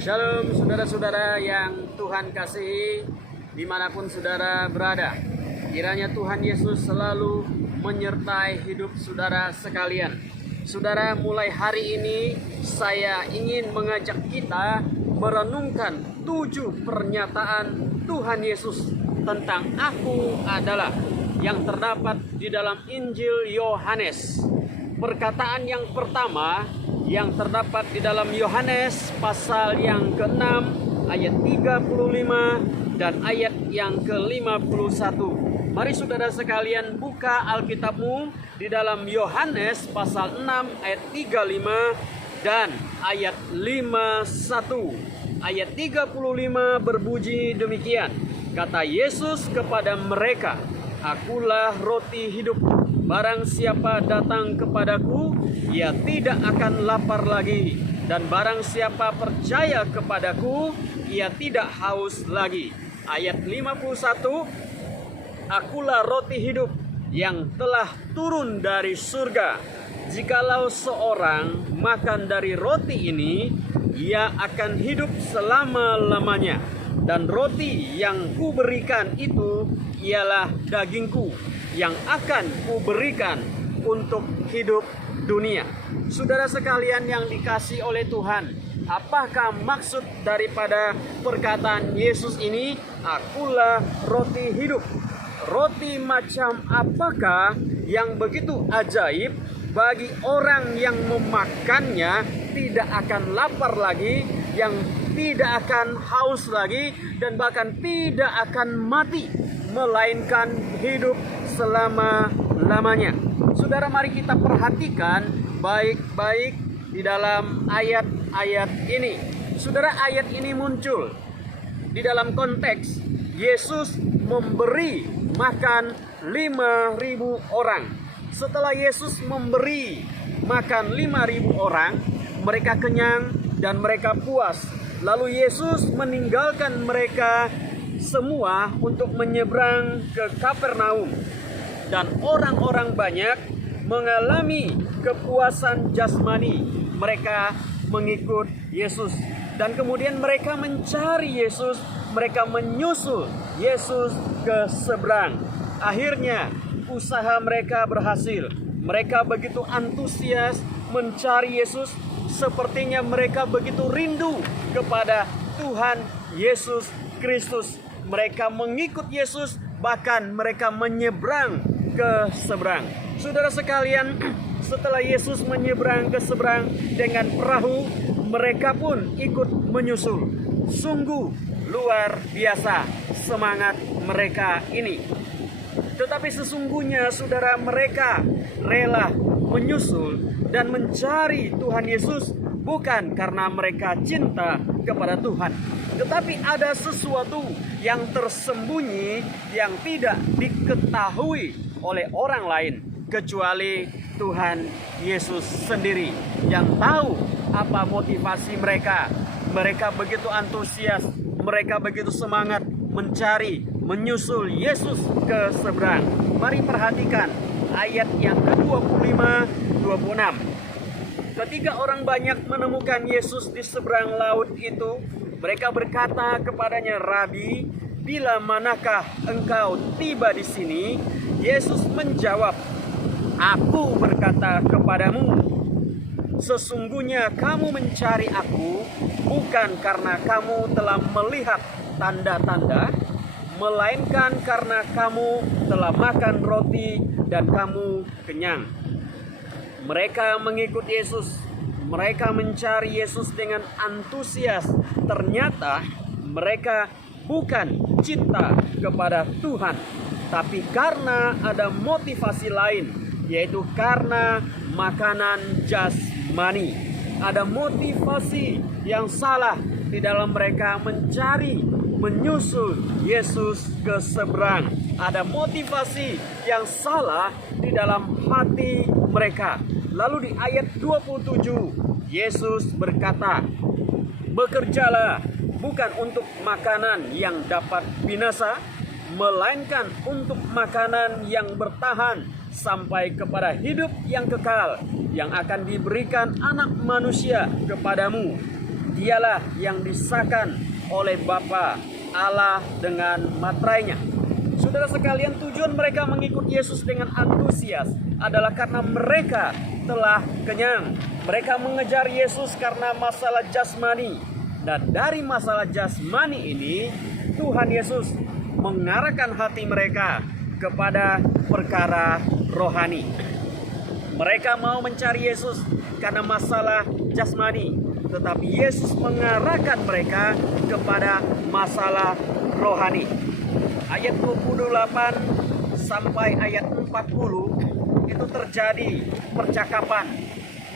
Shalom saudara-saudara yang Tuhan kasihi dimanapun saudara berada. Kiranya Tuhan Yesus selalu menyertai hidup saudara sekalian. Saudara, mulai hari ini saya ingin mengajak kita merenungkan 7 pernyataan Tuhan Yesus tentang Aku Adalah yang terdapat di dalam Injil Yohanes. Perkataan yang pertama yang terdapat di dalam Yohanes pasal yang ke-6 ayat 35 dan ayat yang ke-51. Mari saudara sekalian buka Alkitabmu di dalam Yohanes pasal 6 ayat 35 dan ayat 51. Ayat 35 berbunyi demikian. Kata Yesus kepada mereka, "Akulah roti hidup. Barang siapa datang kepadaku, ia tidak akan lapar lagi. Dan barang siapa percaya kepadaku, ia tidak haus lagi." Ayat 51, "Akulah roti hidup yang telah turun dari surga. Jikalau seorang makan dari roti ini, ia akan hidup selama-lamanya. Dan roti yang kuberikan itu ialah dagingku yang akan kuberikan untuk hidup dunia." Saudara sekalian yang dikasihi oleh Tuhan, apakah maksud daripada perkataan Yesus ini? Akulah roti hidup. Roti macam apakah yang begitu ajaib bagi orang yang memakannya tidak akan lapar lagi, yang tidak akan haus lagi, dan bahkan tidak akan mati, melainkan hidup selama-lamanya. Saudara, mari kita perhatikan baik-baik di dalam ayat-ayat ini. Saudara, ayat ini muncul di dalam konteks Yesus memberi makan 5.000 orang. Setelah Yesus memberi makan 5.000 orang, mereka kenyang dan mereka puas. Lalu Yesus meninggalkan mereka semua untuk menyeberang ke Kapernaum. Dan orang-orang banyak mengalami kepuasan jasmani. Mereka mengikut Yesus. Dan kemudian mereka mencari Yesus. Mereka menyusul Yesus ke seberang. Akhirnya usaha mereka berhasil. Mereka begitu antusias mencari Yesus. Sepertinya mereka begitu rindu kepada Tuhan Yesus Kristus. Mereka mengikut Yesus, bahkan mereka menyeberang ke seberang. Saudara sekalian, setelah Yesus menyeberang ke seberang dengan perahu, mereka pun ikut menyusul. Sungguh luar biasa semangat mereka ini. Tetapi sesungguhnya saudara, mereka rela menyusul dan mencari Tuhan Yesus bukan karena mereka cinta kepada Tuhan, tetapi ada sesuatu yang tersembunyi yang tidak diketahui oleh orang lain kecuali Tuhan Yesus sendiri yang tahu apa motivasi mereka. Mereka begitu antusias, mereka begitu semangat mencari, menyusul Yesus ke seberang. Mari perhatikan ayat yang ke-25-26. Ketika orang banyak menemukan Yesus di seberang laut itu, mereka berkata kepadanya, "Rabi, bila manakah engkau tiba di sini?" Yesus menjawab, "Aku berkata kepadamu, sesungguhnya kamu mencari aku bukan karena kamu telah melihat tanda-tanda, melainkan karena kamu telah makan roti dan kamu kenyang." Mereka mengikut Yesus. Mereka mencari Yesus dengan antusias. Ternyata mereka bukan cinta kepada Tuhan, tapi karena ada motivasi lain, yaitu karena makanan jasmani. Ada motivasi yang salah di dalam mereka mencari, menyusul Yesus ke seberang. Ada motivasi yang salah di dalam hati mereka. Lalu di ayat 27, Yesus berkata, "Bekerjalah bukan untuk makanan yang dapat binasa, melainkan untuk makanan yang bertahan sampai kepada hidup yang kekal, yang akan diberikan Anak Manusia kepadamu. Dialah yang disahkan oleh Bapa Allah dengan materainya. Saudara sekalian, tujuan mereka mengikut Yesus dengan antusias adalah karena mereka telah kenyang. Mereka mengejar Yesus karena masalah jasmani. Dan dari masalah jasmani ini, Tuhan Yesus mengarahkan hati mereka kepada perkara rohani. Mereka mau mencari Yesus karena masalah jasmani, tetapi Yesus mengarahkan mereka kepada masalah rohani. Ayat 28 sampai ayat 40 itu terjadi percakapan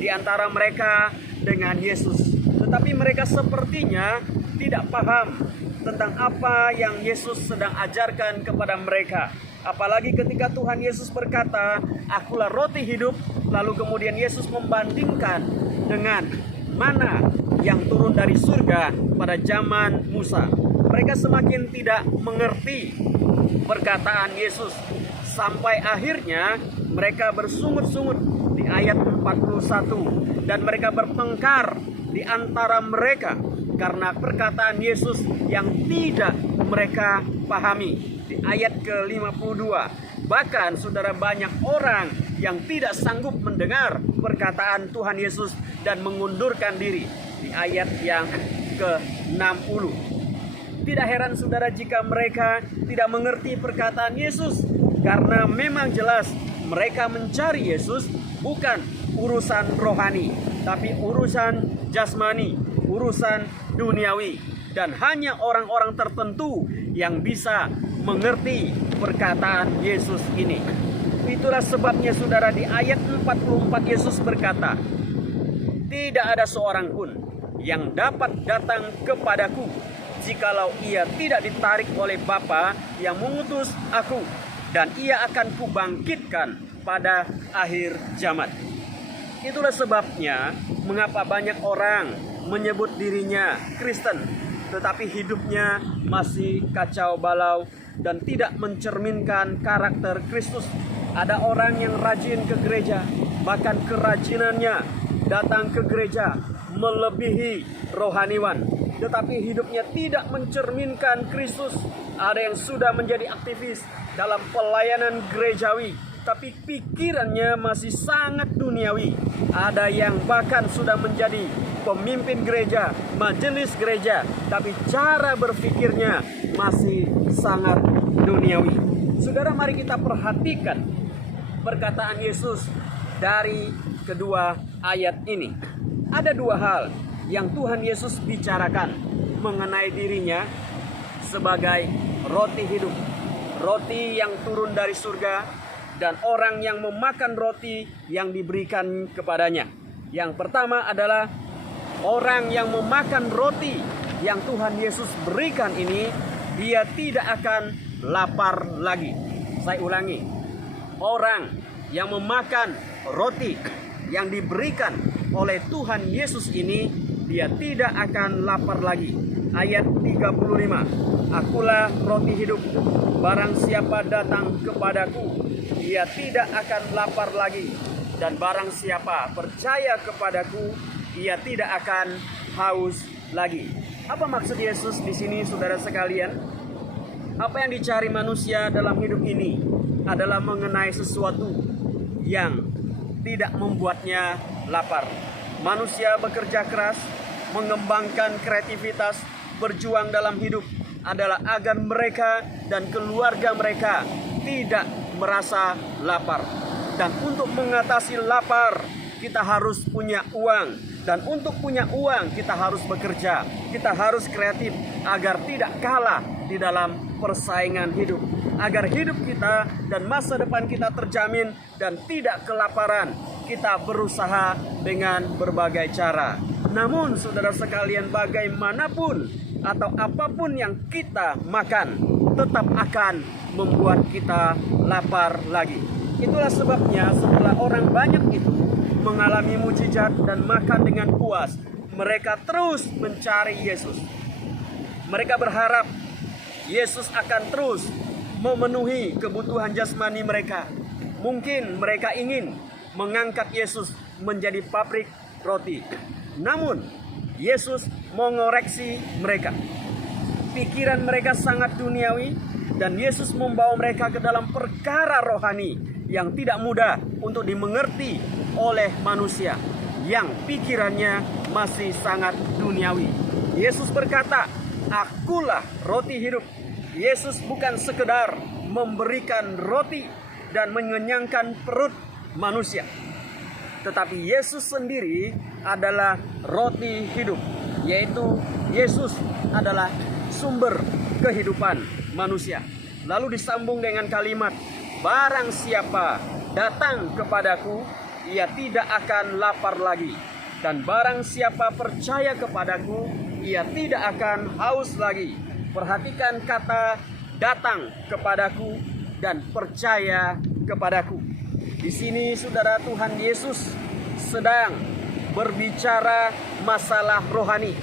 di antara mereka dengan Yesus. Tetapi mereka sepertinya tidak paham tentang apa yang Yesus sedang ajarkan kepada mereka. Apalagi ketika Tuhan Yesus berkata, "Akulah roti hidup," lalu kemudian Yesus membandingkan dengan mana yang turun dari surga pada zaman Musa. Mereka semakin tidak mengerti perkataan Yesus, sampai akhirnya mereka bersungut-sungut di ayat 41, dan mereka bertengkar di antara mereka karena perkataan Yesus yang tidak mereka pahami. Di ayat ke-52, bahkan saudara, banyak orang yang tidak sanggup mendengar perkataan Tuhan Yesus dan mengundurkan diri. Di ayat yang ke-60, tidak heran saudara jika mereka tidak mengerti perkataan Yesus, karena memang jelas mereka mencari Yesus bukan urusan rohani, tapi urusan jasmani, urusan duniawi. Dan hanya orang-orang tertentu yang bisa mengerti perkataan Yesus ini. Itulah sebabnya saudara, di ayat 44 Yesus berkata, "Tidak ada seorang pun yang dapat datang kepadaku jikalau ia tidak ditarik oleh Bapa yang mengutus aku, dan ia akan kubangkitkan pada akhir zaman." Itulah sebabnya mengapa banyak orang menyebut dirinya Kristen, tetapi hidupnya masih kacau balau dan tidak mencerminkan karakter Kristus. Ada orang yang rajin ke gereja, bahkan kerajinannya datang ke gereja melebihi rohaniwan, tetapi hidupnya tidak mencerminkan Kristus. Ada yang sudah menjadi aktivis dalam pelayanan gerejawi, tapi pikirannya masih sangat duniawi. Ada yang bahkan sudah menjadi pemimpin gereja, majelis gereja, tapi cara berpikirnya masih sangat duniawi. Saudara, mari kita perhatikan perkataan Yesus dari kedua ayat ini. Ada dua hal yang Tuhan Yesus bicarakan mengenai dirinya sebagai roti hidup, roti yang turun dari surga, dan orang yang memakan roti yang diberikan kepadanya. Yang pertama adalah orang yang memakan roti yang Tuhan Yesus berikan ini, dia tidak akan lapar lagi. Saya ulangi, orang yang memakan roti yang diberikan oleh Tuhan Yesus ini, dia tidak akan lapar lagi. Ayat 35, "Akulah roti hidup, barang siapa datang kepadaku, ia tidak akan lapar lagi, dan barang siapa percaya kepadaku, ia tidak akan haus lagi." Apa maksud Yesus di sini, saudara sekalian? Apa yang dicari manusia dalam hidup ini adalah mengenai sesuatu yang tidak membuatnya lapar. Manusia bekerja keras, mengembangkan kreativitas, berjuang dalam hidup adalah agar mereka dan keluarga mereka tidak merasa lapar. Dan untuk mengatasi lapar, kita harus punya uang. Dan untuk punya uang, kita harus bekerja. Kita harus kreatif agar tidak kalah di dalam persaingan hidup. Agar hidup kita dan masa depan kita terjamin dan tidak kelaparan, kita berusaha dengan berbagai cara. Namun saudara sekalian, bagaimanapun atau apapun yang kita makan tetap akan membuat kita lapar lagi. Itulah sebabnya setelah orang banyak itu mengalami mujizat dan makan dengan puas, mereka terus mencari Yesus. Mereka berharap Yesus akan terus memenuhi kebutuhan jasmani mereka. Mungkin mereka ingin mengangkat Yesus menjadi pabrik roti. Namun Yesus mengoreksi mereka. Pikiran mereka sangat duniawi, dan Yesus membawa mereka ke dalam perkara rohani yang tidak mudah untuk dimengerti oleh manusia yang pikirannya masih sangat duniawi. Yesus berkata, "Akulah roti hidup." Yesus bukan sekedar memberikan roti dan mengenyangkan perut manusia, tetapi Yesus sendiri adalah roti hidup, yaitu Yesus adalah sumber kehidupan manusia. Lalu disambung dengan kalimat, "Barang siapa datang kepadaku, ia tidak akan lapar lagi. Dan barang siapa percaya kepadaku, ia tidak akan haus lagi." Perhatikan kata datang kepadaku dan percaya kepadaku. Di sini saudara, Tuhan Yesus sedang berbicara masalah rohani.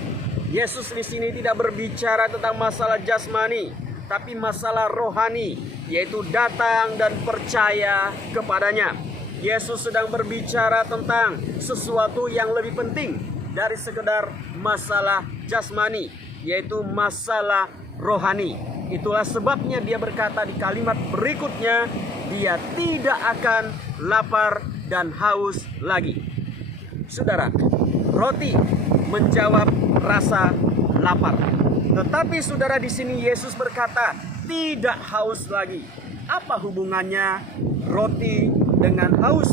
Yesus di sini tidak berbicara tentang masalah jasmani, tapi masalah rohani, yaitu datang dan percaya kepadanya. Yesus sedang berbicara tentang sesuatu yang lebih penting dari sekedar masalah jasmani, yaitu masalah rohani. Itulah sebabnya dia berkata di kalimat berikutnya, dia tidak akan lapar dan haus lagi. Saudara, roti menjawab rasa lapar. Tetapi saudara, di sini Yesus berkata tidak haus lagi. Apa hubungannya roti dengan haus?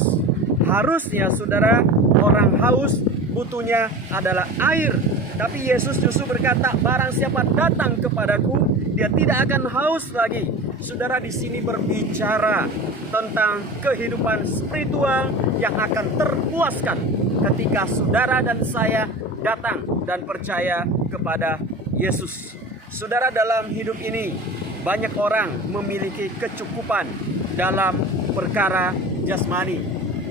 Harusnya saudara, orang haus butuhnya adalah air. Tapi Yesus justru berkata, barang siapa datang kepadaku, dia tidak akan haus lagi. Saudara, di sini berbicara tentang kehidupan spiritual yang akan terpuaskan ketika saudara dan saya datang dan percaya kepada Yesus. Saudara, dalam hidup ini banyak orang memiliki kecukupan dalam perkara jasmani.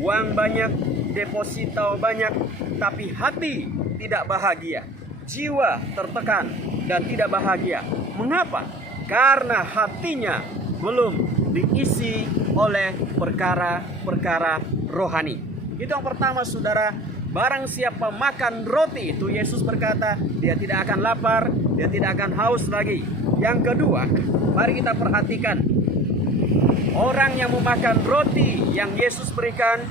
Uang banyak, deposito banyak, tapi hati tidak bahagia. Jiwa tertekan dan tidak bahagia. Mengapa? Karena hatinya belum diisi oleh perkara-perkara rohani. Itu yang pertama saudara. Barang siapa makan roti itu, Yesus berkata, dia tidak akan lapar, dia tidak akan haus lagi. Yang kedua, mari kita perhatikan. Orang yang memakan roti yang Yesus berikan,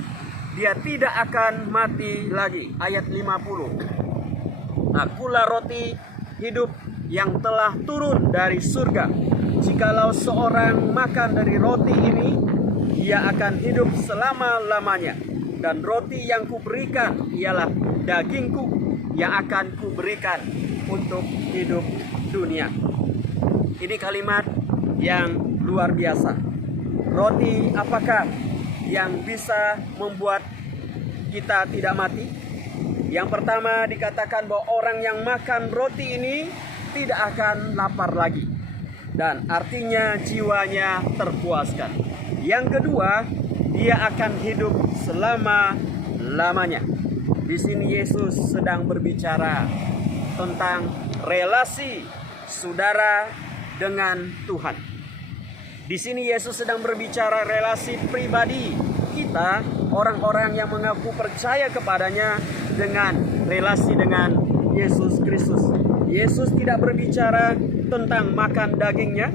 dia tidak akan mati lagi. Ayat 50. Akulah roti hidup yang telah turun dari surga. Jikalau seorang makan dari roti ini, ia akan hidup selama-lamanya. Dan roti yang kuberikan ialah dagingku yang akan kuberikan untuk hidup dunia. Ini kalimat yang luar biasa. Roti apakah yang bisa membuat kita tidak mati? Yang pertama dikatakan bahwa orang yang makan roti ini tidak akan lapar lagi, dan artinya jiwanya terpuaskan. Yang kedua, dia akan hidup selama-lamanya. Di sini Yesus sedang berbicara tentang relasi saudara dengan Tuhan. Di sini Yesus sedang berbicara relasi pribadi kita, orang-orang yang mengaku percaya kepadanya, dengan relasi dengan Yesus Kristus. Yesus tidak berbicara tentang makan dagingnya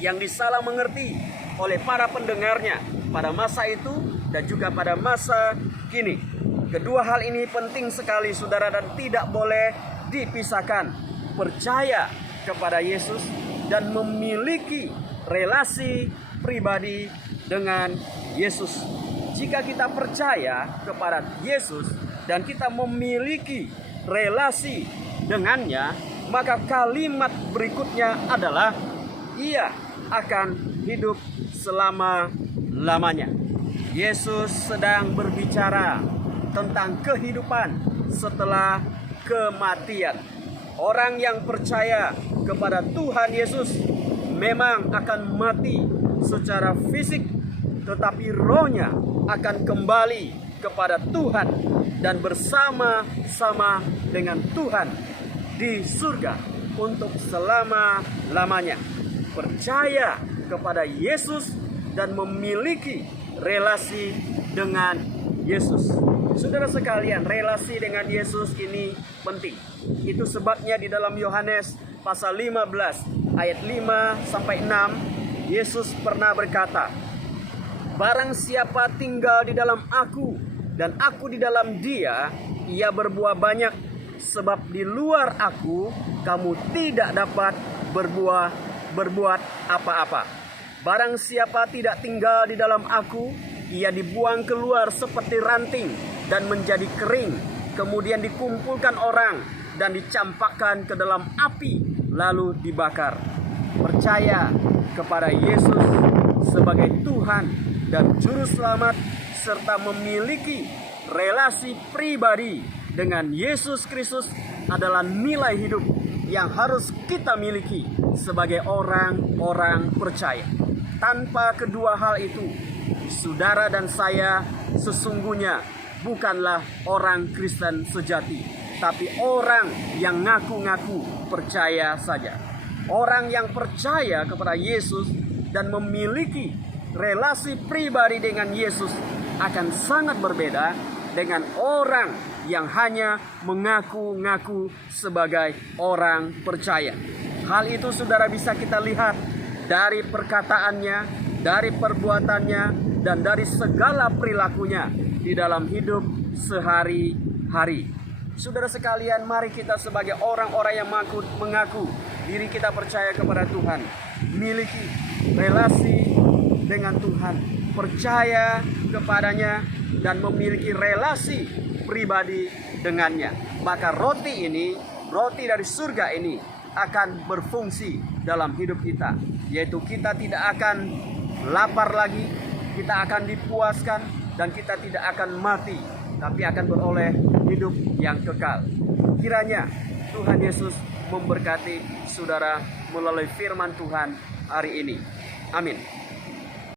yang disalah mengerti oleh para pendengarnya pada masa itu dan juga pada masa kini. Kedua hal ini penting sekali saudara dan tidak boleh dipisahkan. Percaya kepada Yesus dan memiliki relasi pribadi dengan Yesus. Jika kita percaya kepada Yesus dan kita memiliki relasi dengannya, maka kalimat berikutnya adalah ia akan hidup selama-lamanya. Yesus sedang berbicara tentang kehidupan setelah kematian. Orang yang percaya kepada Tuhan Yesus memang akan mati secara fisik, tetapi rohnya akan kembali kepada Tuhan dan bersama-sama dengan Tuhan di surga untuk selama-lamanya. Percaya kepada Yesus dan memiliki relasi dengan Yesus. Saudara sekalian, relasi dengan Yesus ini penting. Itu sebabnya di dalam Yohanes pasal 15 ayat 5 sampai 6, Yesus pernah berkata, "Barang siapa tinggal di dalam aku dan aku di dalam dia, ia berbuah banyak, sebab di luar aku kamu tidak dapat berbuat apa-apa. Barang siapa tidak tinggal di dalam aku, ia dibuang keluar seperti ranting dan menjadi kering, kemudian dikumpulkan orang dan dicampakkan ke dalam api, lalu dibakar." Percaya kepada Yesus sebagai Tuhan dan Juru Selamat, serta memiliki relasi pribadi dengan Yesus Kristus adalah nilai hidup yang harus kita miliki sebagai orang-orang percaya. Tanpa kedua hal itu, saudara dan saya sesungguhnya bukanlah orang Kristen sejati, tapi orang yang ngaku-ngaku percaya saja. Orang yang percaya kepada Yesus dan memiliki relasi pribadi dengan Yesus akan sangat berbeda dengan orang yang hanya mengaku-ngaku sebagai orang percaya. Hal itu saudara bisa kita lihat dari perkataannya, dari perbuatannya, dan dari segala perilakunya di dalam hidup sehari-hari. Saudara sekalian, mari kita sebagai orang-orang yang mengaku diri kita percaya kepada Tuhan, miliki relasi dengan Tuhan, percaya kepadanya, dan memiliki relasi pribadi dengannya. Maka roti dari surga ini akan berfungsi dalam hidup kita, yaitu kita tidak akan lapar lagi, kita akan dipuaskan, dan kita tidak akan mati, tapi akan beroleh hidup yang kekal. Kiranya Tuhan Yesus memberkati saudara melalui firman Tuhan hari ini. Amin.